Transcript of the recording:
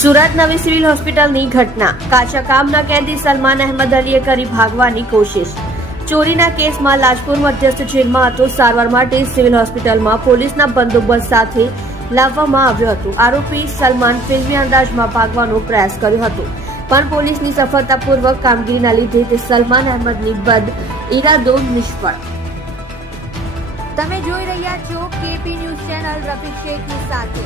સુરત નવી સિવિલ હોસ્પિટલની ઘટના. કાચા કામના કેદી સલમાન અહેમદ અલીએ કરી ભાગવાની કોશિશ. ચોરીના કેસમાં લાજપુર મધ્યસ્થ જેલમાં હતો. સારવાર માટે સિવિલ હોસ્પિટલમાં પોલીસના બંદોબસ્ત સાથે લાવવામાં આવ્યો હતો. આરોપી સલમાન ફિલ્મી અંદાજમાં ભાગવાનો પ્રયાસ કર્યો હતો, પણ પોલીસની સફળતાપૂર્વક કામગીરીના લીધે તે સલમાન અહેમદની બદ ઇરાદો નિષ્ફળ. તમે જોઈ રહ્યા છો કેપી ન્યૂઝ ચેનલ રફીક શેખની સાથે.